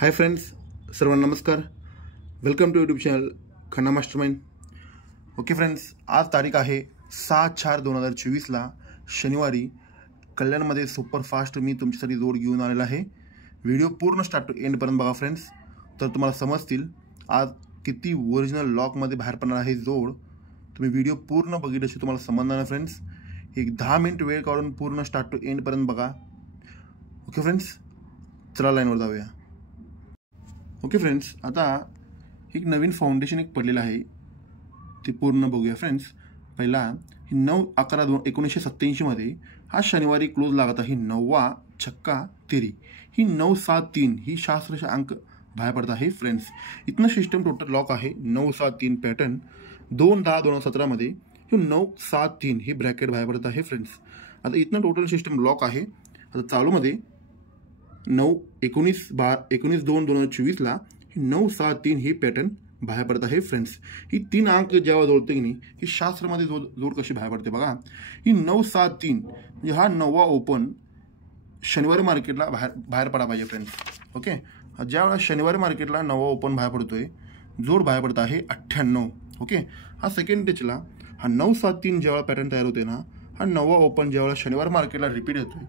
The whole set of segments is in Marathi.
हाय फ्रेंड्स, सर्वांना नमस्कार. Welcome to YouTube channel Khanna mastermind. Okay friends, आज तारीख आहे 6/4/2024 शनिवारी. कल्याणमध्ये सुपरफास्ट मी तुमच्यासाठी जोड घेऊन आलेला आहे. व्हिडिओ पूर्ण स्टार्ट टू एंडपर्यंत बघा फ्रेंड्स, तर तुम्हाला समजतील आज किती ओरिजिनल लॉकमध्ये बाहेर पडणार आहे जोड. तुम्ही व्हिडिओ पूर्ण बघितल्याशी तुम्हाला समजणार आहे फ्रेंड्स. एक 10 मिनिट वेळ काढून पूर्ण स्टार्ट टू एंडपर्यंत बघा. ओके फ्रेंड्स, चला लाईनवर जाऊया. ओके फ्रेंड्स, आता एक नवीन फाउंडेशन एक पडलेलं आहे, ते पूर्ण बघूया फ्रेंड्स. पहिला 9/11/1987 मध्ये हा शनिवारी क्लोज लागत आहे. 9वा छक्का तेरी ही 973 ही शास्त्रशा अंक बाहेर पडत आहे फ्रेंड्स. इथनं सिस्टम टोटल लॉक आहे 973 पॅटर्न. 2/10/2017 मध्ये हे 973 ही ब्रॅकेट बाहेर पडत आहे फ्रेंड्स. आता इथनं टोटल सिस्टम लॉक आहे. आता चालूमध्ये 9/19/2/2024 ही 973 ही पॅटर्न बाहेर पडत आहे फ्रेंड्स. ही 3 अंक जेव्हा जोडते की नाही, ही शास्त्रामध्ये जोड कशी बाहेर पडते बघा. ही 973 म्हणजे हा 9वा ओपन शनिवारी मार्केटला बाहेर पडा पाहिजे फ्रेंड्स. ओके, ज्यावेळेला शनिवारी मार्केटला 9वा ओपन बाहेर पडतोय, जोड बाहेर पडत आहे 98. ओके, हा सेकंड टेचला हा 973 ज्यावेळेला पॅटर्न तयार होते ना, हा 9वा ओपन ज्यावेळेला शनिवारी मार्केटला रिपीट होतोय,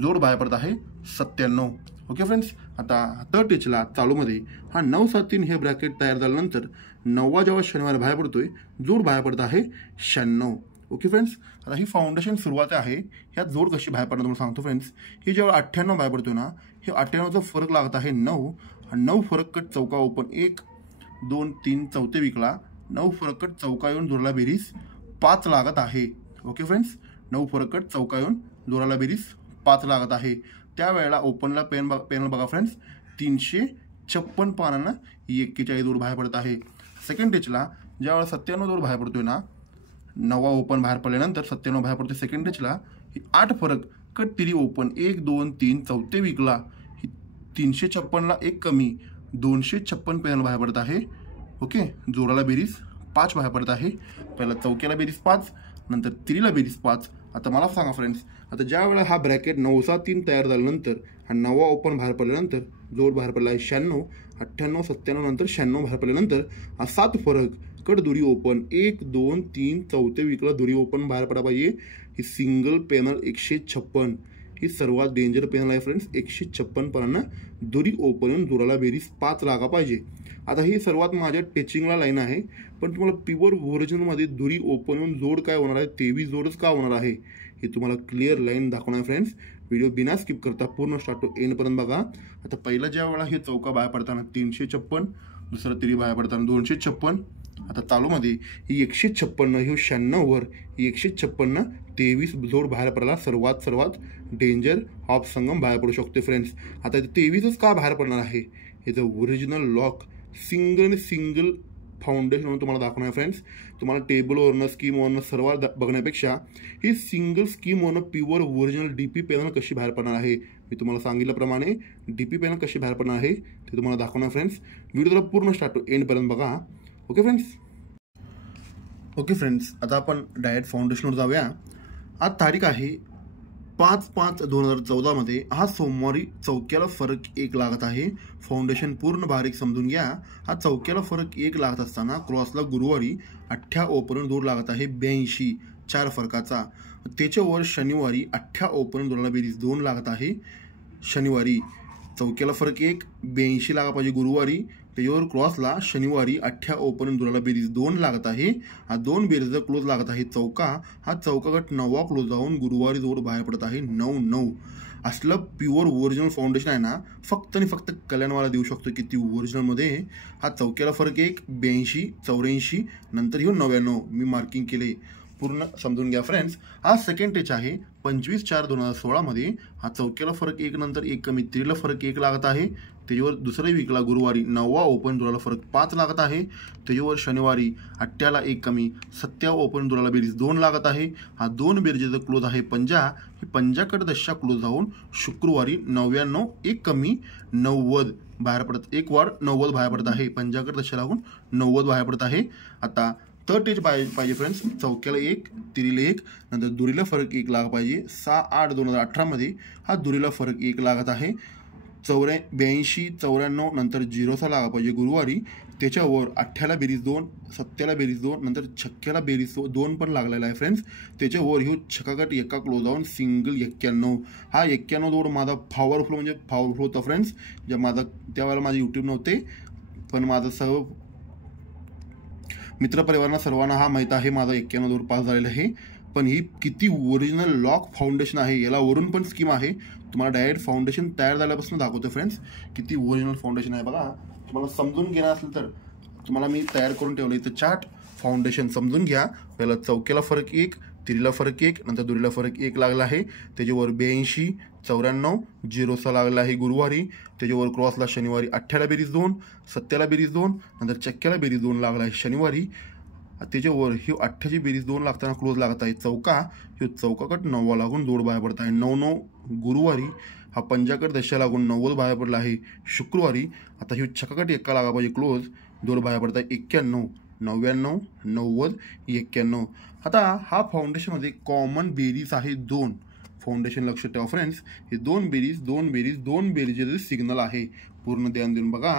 जोड बाहेर पडत आहे 97. ओके फ्रेंड्स, आता थर्ड टेचला चालूमध्ये हा 973 हे ब्रॅकेट तयार झाल्यानंतर 9वा जेव्हा शनिवारी बाहेर पडतोय, जोड बाहेर पडत आहे 96. ओके फ्रेंड्स, आता ही फाउंडेशन सुरुवात आहे. ह्यात जोड कशी बाहेर पडणार तुम्हाला सांगतो फ्रेंड्स. ही जेव्हा 98 बाहेर पडतोय ना, हे 98चा फरक लागत आहे 9. हा 9 फरक कट चौका ओपन 1 2 3 चौथे विकला. 9 फरक कट चौका येऊन जोडला बेरीज 5 लागत आहे. ओके फ्रेंड्स, 9 फरक कट चौका येऊन जोडाला बेरीज 5 लागत आहे. त्यावेळेला ओपनला पॅनल बघा फ्रेंड्स, 356 पानांना 41 जोड बाहेर पडत आहे. सेकंड टेचला ज्यावेळेला 97 जोड बाहेर पडतोय ना, 9वा ओपन बाहेर पडल्यानंतर 97 बाहेर पडतोय. सेकंड टेचला ही 8 फरक कट तिरी ओपन 1 2 3 चौथे विकला. ही 356ला 1 कमी 256 पॅनल बाहेर पडत आहे. ओके, जोडाला बेरीज 5 बाहेर पडत आहे. पहिला चौक्याला बेरीज 5, नंतर तिरीला बेरीज 5. आता मला सांगा फ्रेंड्स, आता ज्या वेळेला हा ब्रॅकेट 973 तयार झाल्यानंतर हा 9वा ओपन बाहेर पडल्यानंतर जोड बाहेर पडला आहे 96. 98 97 नंतर 96 बाहेर पडल्यानंतर हा 7 फरक कट दुरी ओपन 1 2 3 चौथे विकला दुरी ओपन बाहेर पडा पाहिजे. ही सिंगल पॅनल 156 ही सर्वात डेंजर पॅनल आहे फ्रेंड्स. 156 पानांना दुरी ओपन येऊन जोडाला बेरीज 5 लागा पाहिजे. आता ही सर्वात माझ्या टेचिंगला लाईन आहे, पण तुम्हाला प्युअर ओरिजिनलमध्ये दुरी ओपन येऊन जोड काय होणार आहे, 23 जोडच का होणार आहे हे तुम्हाला क्लिअर लाईन दाखवणार आहे फ्रेंड्स. व्हिडिओ बिना स्किप करता पूर्ण स्टार्ट टू एंडपर्यंत बघा. आता पहिला ज्या वेळेला हे चौका बाहेर पडताना 356, दुसरा तिरी बाहेर पडताना 256. आता चालूमध्ये ही 156 ही 96 वर ही 156 23 जोड बाहेर पडला. सर्वात डेंजर ऑफ संगम बाहेर पडू शकते फ्रेंड्स. आता 23च का बाहेर पडणार आहे, याचं ओरिजिनल लॉक सिंगल फाउंडेशन म्हणून तुम्हाला दाखवणार आहे फ्रेंड्स. तुम्हाला टेबलवरनं स्कीमवरनं सर्व बघण्यापेक्षा ही सिंगल स्कीमवरनं प्युअर ओरिजिनल डीपी पॅनल कशी बाहेर पडणार आहे, मी तुम्हाला सांगितल्याप्रमाणे डीपी पॅनल कशी बाहेर पडणार आहे ते तुम्हाला दाखवणार फ्रेंड्स. व्हिडिओ पूर्ण स्टार्ट टू एंडपर्यंत बघा. ओके फ्रेंड्स, आता आपण डायरेक्ट फाउंडेशनवर जाऊया. आज तारीख आहे 5/5/2014 मध्ये. हा सोमवारी चौक्याला फरक 1 लागत आहे. फाउंडेशन पूर्ण बारीक समजून घ्या. हा चौक्याला फरक 1 लागत असताना क्रॉसला गुरुवारी 8 ओपन जोड लागत आहे 82 4 फरकाचा. त्याच्यावर शनिवारी 8 ओपन जोडला बेरीज 2 लागत आहे. शनिवारी चौक्याला फरक 1 82 लागा पाहिजे गुरुवारी. त्याच्यावर क्रॉसला शनिवारी 8 ओपन जोडाला बेरीज 2 लागत आहे. हा 2 बेरीजचा क्लोज लागत आहे चौका. हा चौका गट 9वा क्लोज जाऊन गुरुवारी जोड बाहेर पडत आहे 9-9. असलं प्युअर ओरिजिनल फाउंडेशन आहे ना, फक्त आणि फक्त कल्याणवाला देऊ शकतो. किती ओरिजिनलमध्ये हा चौक्याला फरक 1 82 84 नंतर हे 99 मी मार्किंग केले. पूर्ण समजून घ्या फ्रेंड्स. हा सेकंड टेच आहे 25/4/2016 मध्ये. हा चौक्याला फरक 1 नंतर 1 कमी तिरीला फरक 1 लागत आहे. त्याच्यावर दुसऱ्या विकला गुरुवारी 9वा ओपन जोडाला फरक 5 लागत आहे. त्याच्यावर शनिवारी 8ला 1 कमी 7 ओपन जोडाला बेरीज 2 लागत आहे. हा 2 बेरजेचा क्लोज आहे 50. ही 50 कडे 10 क्लोज जाऊन शुक्रवारी 99 1 कमी 90 बाहेर पडत 1 वाढ 90 बाहेर पडत आहे. 50 कडे 10 लागून 90 बाहेर पडत आहे. आता थर्ड टेच पाहिजे फ्रेंड्स. चौक्याला 1 तिरीला 1 नंतर दुरीला फरक 1 लागा पाहिजे. 6/8/2018 मध्ये हा दुरीला फरक 1 लागत आहे. 82, 94 नंतर 0चा लागा पाहिजे गुरुवारी. त्याच्यावर 8ला बेरीज 2, 7ला बेरीज 2 नंतर 6ला बेरीज 2 पण लागलेला आहे फ्रेंड्स. त्याच्यावर ह्यो छक्कागट एका क्लोज डाऊन सिंगल 91. हा 91 जोड माझा पॉवरफुल म्हणजे पॉवरफुल होता फ्रेंड्स. जे माझा त्यावेळेला माझे यूट्यूब नव्हते, पण माझं सर्व मित्रपरिवारांना सर्वांना हा माहीत आहे माझा 91 जोड पास झालेला आहे. पण ही किती ओरिजिनल लॉक फाउंडेशन आहे, याला वरून पण स्कीम आहे. तुम्हाला डायरेक्ट फाउंडेशन तयार झाल्यापासून दाखवतो फ्रेंड्स किती ओरिजिनल फाउंडेशन आहे बघा. तुम्हाला समजून घेणार असेल तर तुम्हाला मी तयार करून ठेवलं इथं चार्ट. फाउंडेशन समजून घ्या. पहिला चौक्याला फरक 1, तिरीला फरक 1 नंतर दुरीला फरक 1 लागला आहे. त्याच्यावर 82, 94, 0चा लागला आहे गुरुवारी. त्याच्यावर क्रॉसला शनिवारी 8ला बेरीज 2, 7ला बेरीज 2 नंतर 6ला बेरीज 2 लागला आहे शनिवारी. त्याच्यावर ही 8ची बेरीज 2 लागताना क्लोज लागत आहे चौका. ह्यो चौकाकट 9 लागून जोड बाहेर पडत आहे 99 गुरुवारी. हा पंजाकट 10 लागून 90 बाहेर पडला आहे शुक्रवारी. आता ह्यो छक्काकट 1 लागा पाहिजे क्लोज, जोड बाहेर पडत आहे 91, 99, 90, 91. आता हा फाउंडेशनमध्ये कॉमन बेरीज आहे 2. फाउंडेशन लक्ष ठेवा फ्रेंड्स, हे 2 बेरीजेचं सिग्नल आहे. पूर्ण ध्यान देऊन बघा.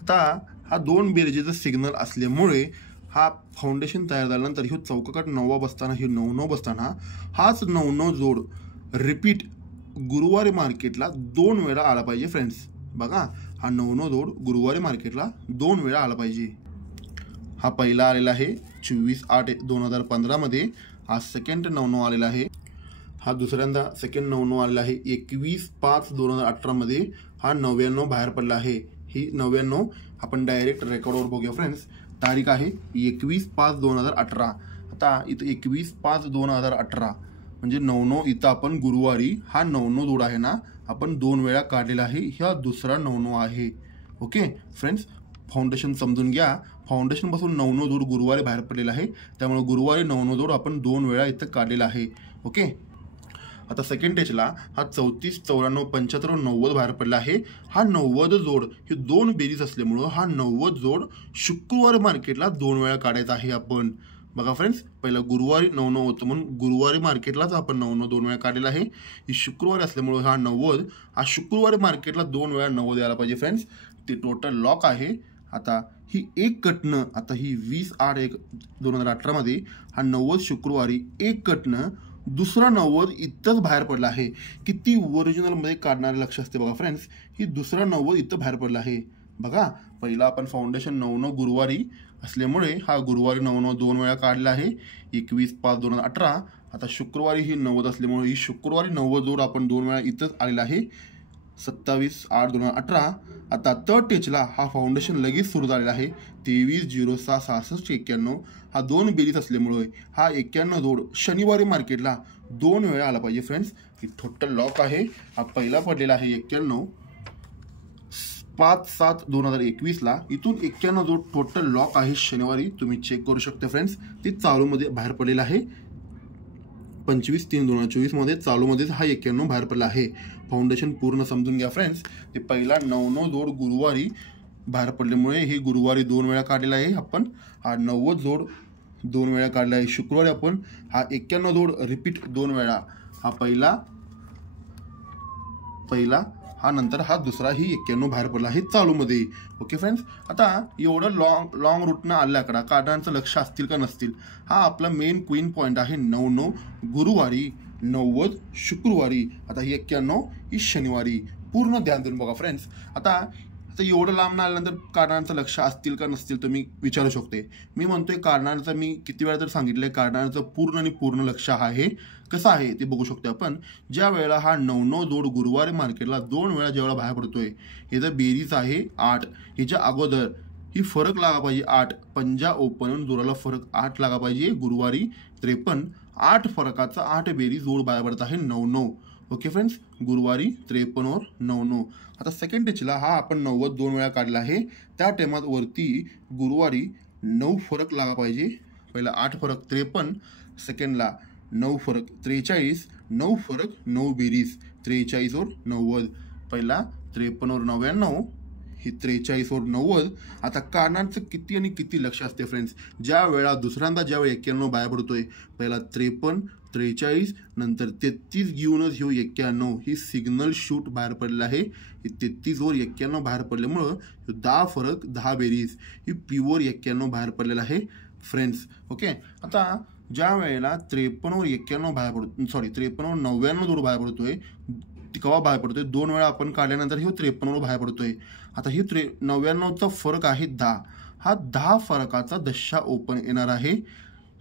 आता हा 2 बेरीजेचं सिग्नल असल्यामुळे हा फाउंडेशन तयार झाल्यानंतर ह्यो चौकाकट 9 बसताना, हे 99 बसताना हाच 99 जोड रिपीट गुरुवारी मार्केटला 2 वेळा आला पाहिजे फ्रेंड्स. बघा, हा 99 जोड गुरुवारी मार्केटला 2 वेळा आला पाहिजे. हा पहिला आलेला आहे 24/8/2015 मध्ये. हा सेकंड 99 आलेला आहे. हा दुसऱ्यांदा सेकंड 99 आलेला आहे 21/5/2018 मध्ये. हा 99 बाहेर पडला आहे. ही 99 आपण डायरेक्ट रेकॉर्डवर बघूया फ्रेंड्स. तारीख आहे 21/5/2018. आता इथं 21/5/2018 म्हणजे 99 इथं आपण गुरुवारी हा 99 जोड आहे ना, आपण 2 वेळा काढलेला आहे. हा दुसरा 99 आहे. ओके फ्रेंड्स, फाउंडेशन समजून घ्या. फाउंडेशन पासून 99 जोड गुरुवारी बाहेर पडलेला आहे. त्यामुळे गुरुवारी 99 जोड आपण 2 वेळा इथं काढलेला आहे. ओके. आता सेकंड टेचला हा 34, 94, 75, 90 बाहेर पडला आहे. हा 90 जोड हे 2 बेरीज असल्यामुळं हा 90 जोड शुक्रवारी मार्केटला 2 वेळा काढायचा आहे आपण. बघा फ्रेंड्स, पहिला गुरुवारी 99 होतं म्हणून गुरुवारी मार्केटलाच आपण 99 2 वेळा काढलेला आहे. ही शुक्रवारी असल्यामुळे हा 90 हा शुक्रवारी मार्केटला 2 वेळा 90 यायला पाहिजे फ्रेंड्स. ते टोटल लॉक आहे. आता ही एक कटनं, आता ही 20/8/2018 मध्ये हा 90 शुक्रवारी एक कटनं दुसरा 90 इथंच बाहेर पडला आहे. किती ओरिजिनलमध्ये काढणारे लक्ष असते बघा फ्रेंड्स. ही दुसरा 90 इथं बाहेर पडला आहे. बघा, पहिला आपण फाउंडेशन 99 गुरुवारी असल्यामुळे हा गुरुवारी 99 2 वेळा काढला आहे 21/5/2018. आता शुक्रवारी ही 90 असल्यामुळे ही शुक्रवारी 90 जोड आपण 2 वेळा इथंच आलेला आहे 27/8/2018. आता थर्ड टेचला हा फाउंडेशन लगेच सुरू झालेला आहे 23/06/6691. हा 2 बेरीज असल्यामुळे हा 91 जोड शनिवारी मार्केटला 2 वेळा आला पाहिजे फ्रेंड्स. ही टोटल लॉक आहे. हा पहिला पडलेला आहे 91 5/7/2021 इथून 91 जोड टोटल लॉक आहे शनिवारी. तुम्ही चेक करू शकता फ्रेंड्स. ते चालूमध्ये बाहेर पडलेला आहे 25/3/2024 मध्ये. चालूमध्येच हा 91 बाहेर पडला आहे. फाउंडेशन पूर्ण समजून घ्या फ्रेंड्स. ते पहिला 99 जोड गुरुवारी बाहेर पडल्यामुळे हे गुरुवारी 2 वेळा काढलेला आहे आपण. हा 90 जोड 2 वेळा काढला आहे शुक्रवारी आपण. हा 91 जोड रिपीट 2 वेळा. हा पहिला हा नंतर हा दुसरा ही 91 बाहेर पडला आहे चालूमध्ये. ओके फ्रेंड्स, आता एवढं लॉंग रूटनं आल्याकडे काढण्याचं लक्ष असतील का नसतील, हा आपला मेन क्वीन पॉईंट आहे. 99 गुरुवारी, 90 शुक्रवारी, आता ही 91 ही शनिवारी. पूर्ण ध्यान देऊन बघा फ्रेंड्स. आता एवढं लांब आल्यानंतर काढण्याचं लक्ष असतील का नसतील तुम्ही विचारू शकते. मी म्हणतोय काढण्याचं, मी किती वेळा तर सांगितलंय काढण्याचं पूर्ण आणि पूर्ण लक्ष आहे. कसं आहे ते बघू शकतो आपण. ज्या वेळेला हा 99 जोड गुरुवारी मार्केटला 2 वेळा ज्यावेळेला बाहेर पडतोय, ह्याचा बेरीज आहे 8. ह्याच्या अगोदर ही फरक लागा पाहिजे 8. पंजा ओपन जोराला फरक 8 लागा पाहिजे गुरुवारी 53. 8 फरकाचा 8 बेरीज जोड बाहेर पडत आहे 99. ओके फ्रेंड्स, गुरुवारी 53 और 99. आता सेकंड टेचला हा आपण 90 2 वेळा काढला आहे. त्या टायमात वरती गुरुवारी 9 फरक लागा पाहिजे. पहिला 8 फरक 53, सेकंडला 9 फरक 43, 9 फरक 9 बेरीज 43 और 90. पहिला 53 और 99, ही 43 और 90. आता काढण्याचं किती आणि किती लक्ष असते फ्रेंड्स. ज्या वेळा दुसऱ्यांदा ज्यावेळी 91 बाहेर पडतोय, पहिला 53, 43 नंतर 33 घेऊनच ह्यो 91 ही सिग्नल शूट बाहेर पडलेला आहे. ही 33 वर 91 बाहेर पडल्यामुळं 10 फरक 10 बेरीज ही प्युअर 91 बाहेर पडलेला आहे फ्रेंड्स. ओके, आता ज्या वेळेला 53 वर 91 बाहेर पडतो, 53 वर 99 जोड बाहेर पडतोय, केव्हा बाहेर पडतोय 2 वेळा आपण काढल्यानंतर हे 53 वर बाहेर पडतोय. आता ही 99चा फरक आहे 10. हा 10 फरकाचा दशा ओपन येणार आहे.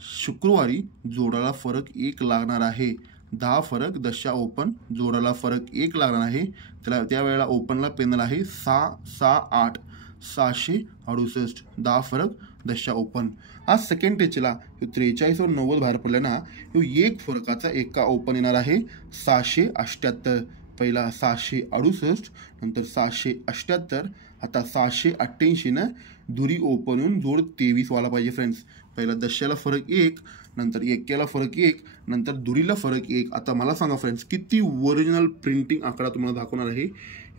शुक्रवारी जोडाला फरक 1 लागणार आहे. 10 फरक दशा ओपन, जोडाला फरक 1 लागणार आहे. त्यावेळेला ओपनला पेनल आहे 668 668. 10 फरक दशा ओपन. आज सेकंड टेचला 43 वर 90 बाहेर पडला ना, ह्यो 1 फरकाचा एका ओपन येणार आहे 678. पहिला 668 नंतर 678. आता 688 न दुरी ओपन होऊन जोड 23 वाला पाहिजे फ्रेंड्स. पहिला दशाला फरक 1, नंतर एक्क्याला फरक 1, नंतर दुरीला फरक 1. आता मला सांगा फ्रेंड्स, किती ओरिजिनल प्रिंटिंग आकडा तुम्हाला दाखवणार आहे.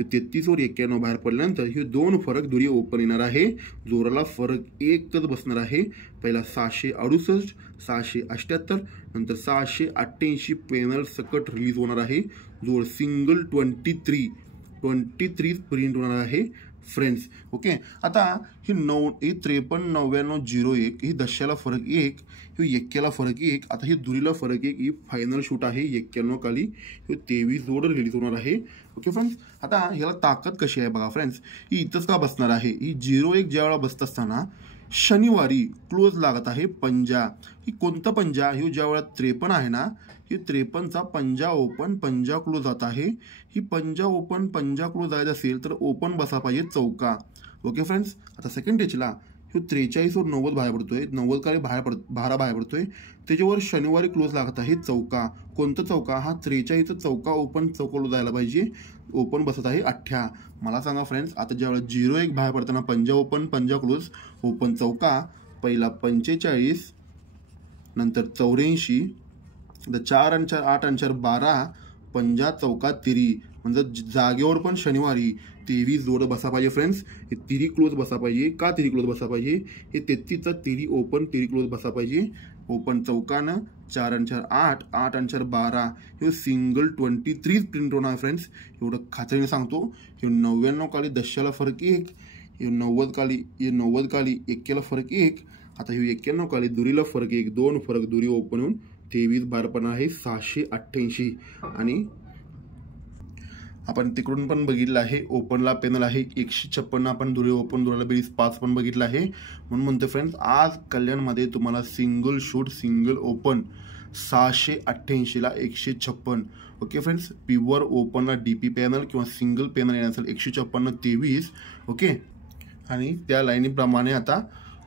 33 वर 91 बाहेर पडल्यानंतर हे 2 फरक दुरी ओपन येणार आहे. जोराला फरक 1च बसणार आहे. पहिला 668 678 नंतर 688 पेनल सकट रिलीज होणार आहे. जोड सिंगल 23 प्रिंट होणार आहे फ्रेंड्स. ओके, आता ही 53 99 01 ही दशाला फरक 1, ही एक्क्याला फरक 1. आता ही दुरीला फरक 1 ही फायनल शूट आहे 91 खाली. ही 23 जोड रिलीज होणार आहे. ओके फ्रेंड्स, आता ह्याला ताकद कशी आहे बघा फ्रेंड्स. ही इथंच का बसणार आहे. ही 01 ज्या वेळेला बसत असताना शनिवारी क्लोज लागत आहे पंजा. ही कोणता पंजा, ही ज्या वेळेला 53 आहे ना, ही 53चा पंजा ओपन पंजा क्लोज जात आहे. ही पंजा ओपन पंजा क्लोज जायचं असेल तर ओपन बसा पाहिजे चौका. ओके फ्रेंड्स, आता सेकंड टेचला ह्यो 43 वर 90 बाहेर पडतोय, 90 काळे बाहेर पडतोय. त्याच्यावर शनिवारी क्लोज लागत आहे चौका. कोणतं चौका, हा 43चा चौका ओपन चौका जायला पाहिजे. ओपन बसत आहे 8. मला सांगा फ्रेंड्स, आता ज्यावेळेला 01 बाहेर पडताना पंजा ओपन पंजा क्लोज ओपन चौका. पहिला 45 नंतर 84, 4 आणि 4 8 आणि 4 12 पंजा चौका तिरी. म्हणजे जागेवर पण शनिवारी 23 जोड बसा पाहिजे फ्रेंड्स. हे तिरी क्लोज बसा पाहिजे. का तिरी क्लोज बसा पाहिजे, हे 33चा तिरी ओपन तिरी क्लोज बसा पाहिजे. ओपन चौकानं 4 आणि 4 8 8 आणि 4 12 हे सिंगल 23 प्रिंट होणार फ्रेंड्स. एवढं खात्रीने सांगतो. हे 99 काली दशाला फरक 1, हे 90 काली एक्क्याला फरक 1. आता हे 91 काली दुरीला फरक 1, 2 फरक दुरी ओपन होऊन 23 बाहेर पडणार आहे 688. आणि आपण तिकडून पण बघितलं आहे ओपनला पेनल आहे 156. आपण दुरी ओपन दुराला बेरीज 5 पण बघितलं आहे. म्हणून म्हणतो फ्रेंड्स, आज कल्याणमध्ये तुम्हाला सिंगल शूट सिंगल ओपन 688ला 156. ओके फ्रेंड्स, प्युअर ओपनला डीपी पॅनल किंवा सिंगल पॅनल येणार असेल 156 23. ओके, आणि त्या लाईनीप्रमाणे आता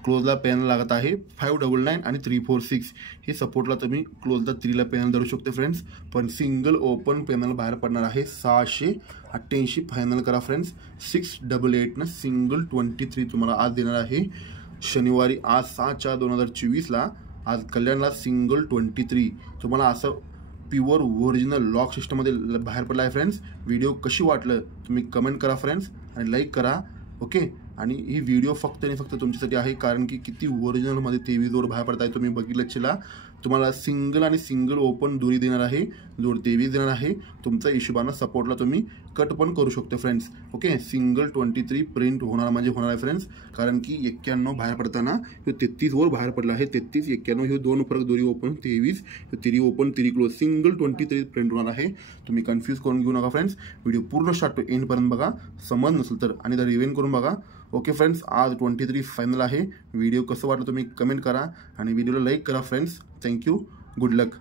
क्लोजला पॅनल लागत आहे 599 आणि 346. हे सपोर्टला तुम्ही क्लोजला 3ला पॅनल धरू शकते फ्रेंड्स. पण सिंगल ओपन पॅनल बाहेर पडणार आहे 688. फायनल करा फ्रेंड्स. 688 न सिंगल 23 तुम्हाला आज देणार आहे शनिवारी. आज 6/4/2024ला आज कल्याणला सिंगल 23 तुम्हाला असं प्युअर ओरिजिनल लॉक सिस्टममध्ये बाहेर पडला आहे फ्रेंड्स. व्हिडिओ कशी वाटलं तुम्ही कमेंट करा फ्रेंड्स आणि लाईक करा. ओके, आणि ही व्हिडिओ फक्त आणि फक्त तुमच्यासाठी आहे, कारण की किती ओरिजिनलमध्ये 23 जोड बाहेर पडत आहे तुम्ही बघितलं. तुम्हाला सिंगल आणि सिंगल ओपन दुरी देणार आहे, जोड 23 देणार आहे. तुमच्या हिशोबानं सपोर्टला तुम्ही कट पण करू शकतो फ्रेंड्स. ओके, सिंगल 23 प्रिंट होणार म्हणजे होणार आहे फ्रेंड्स. कारण की 91 बाहेर पडताना 33 वर बाहेर पडला आहे. 33 91 हे 2 फरक दुरी ओपन 23 तिरी ओपन तिरी क्लोज सिंगल 23 प्रिंट होणार आहे. तुम्ही कन्फ्यूज करून घेऊ नका फ्रेंड्स. व्हिडिओ पूर्ण स्टार्ट टू एंडपर्यंत बघा. समज नसेल तर आणि रिव्हिजन करून बघा. ओके फ्रेंड्स, आज 23 फायनल आहे. व्हिडिओ कसं वाटलं तुम्ही कमेंट करा आणि व्हिडिओला लाईक करा फ्रेंड्स. थँक्यू. गुड लक.